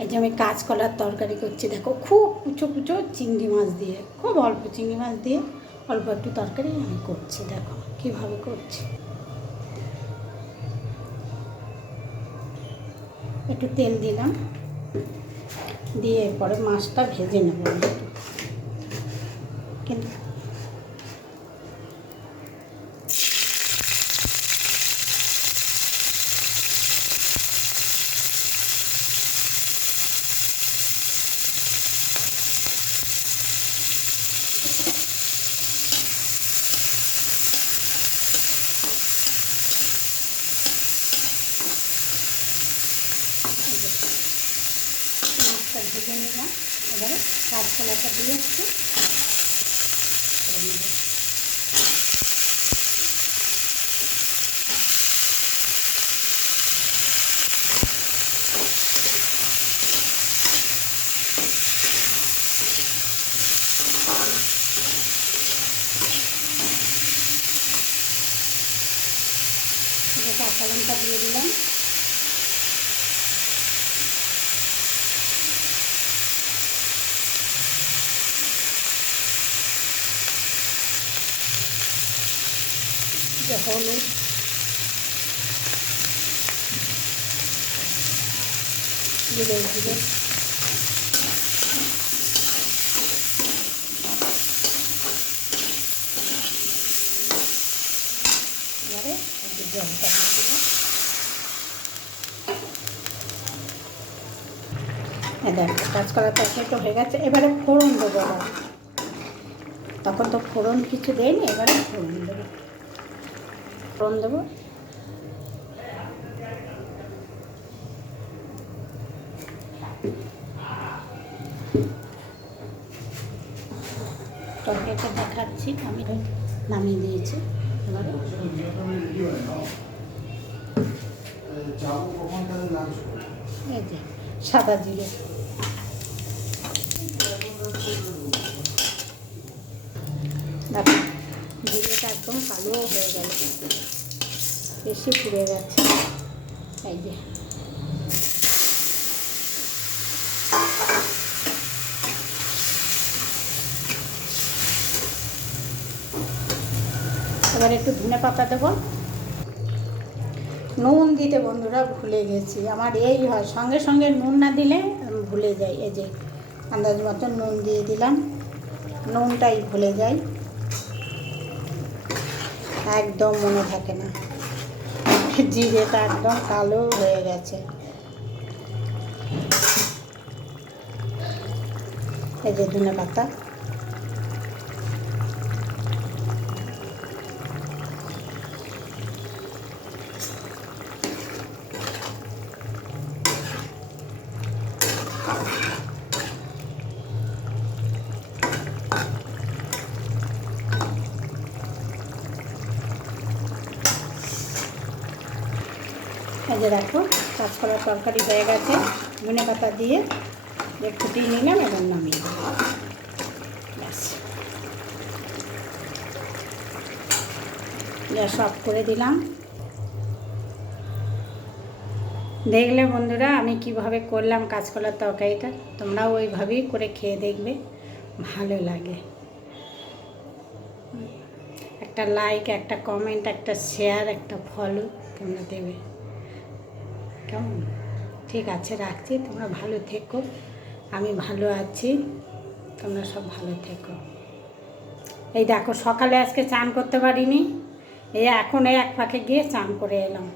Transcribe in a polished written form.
এই যে আমি কাঁচকলার তরকারি করছি, দেখো খুব কুচো কুচো চিংড়ি মাছ দিয়ে, খুব অল্প চিংড়ি মাছ দিয়ে অল্প একটু তরকারি আমি করছি। দেখো কীভাবে করছি। একটু তেল দিলাম, দিয়ে এরপরে মাছটা ভেজে নেব কিন্তু মাছটা ভেজে নিলাম। এবারে কাঁচকলাটা দিয়ে একটু করে নেব। কাঁচা লঙ্কা দিয়ে দিলাম, হলুদ, জিরে জিরে এবারে জলটা দিয়ে দিলাম। দেখো কাঁচকলার তরকারিটা হয়ে গেছে। এবারে ফোড়ন দেবো, তখন তো ফোড়ন কিছু দেয়নি, এবারে ফোড়ন দেবো। ফোড়ন দেবো, তরকারিটা দেখাচ্ছি। আমি নামিয়ে দিয়েছি। এবারে এই যে সাদা জিরে, দেখো জিরেটা একদম কালো হয়ে গেল, বেশি পুড়ে গেছে। এই যে এবার একটু ধনে পাতা দেবো। নুন দিতে বন্ধুরা ভুলে গেছি, আমার এই হয় সঙ্গে সঙ্গে নুন না দিলে আমি ভুলে যাই। এই যে আন্দাজ মতো নুন দিয়ে দিলাম, নুনটাই ভুলে যাই, একদম মনে থাকে না। জিরেটা একদম কালো হয়ে গেছে। এই যে ধনে পাতা, এই যে দেখো কাঁচকলার তরকারি হয়ে গেছে। ধনে পাতা দিয়ে ফুটিয়ে নিলাম, এবার নামিয়ে দেবো। ব্যাস, গ্যাস অফ করে দিলাম। দেখলে বন্ধুরা আমি কিভাবে করলাম কাঁচকলার তরকারিটা, তোমরাও ওইভাবেই করে খেয়ে দেখবে, ভালো লাগে। একটা লাইক, একটা কমেন্ট, একটা শেয়ার, একটা ফলো তোমরা দেবে, কেমন? ঠিক আছে, রাখছি। তোমরা ভালো থেকো, আমি ভালো আছি, তোমরা সব ভালো থেকো। এই দেখো সকালে আজকে চান করতে পারিনি, এই এখন এই এক ফাঁকে গিয়ে চান করে এলাম।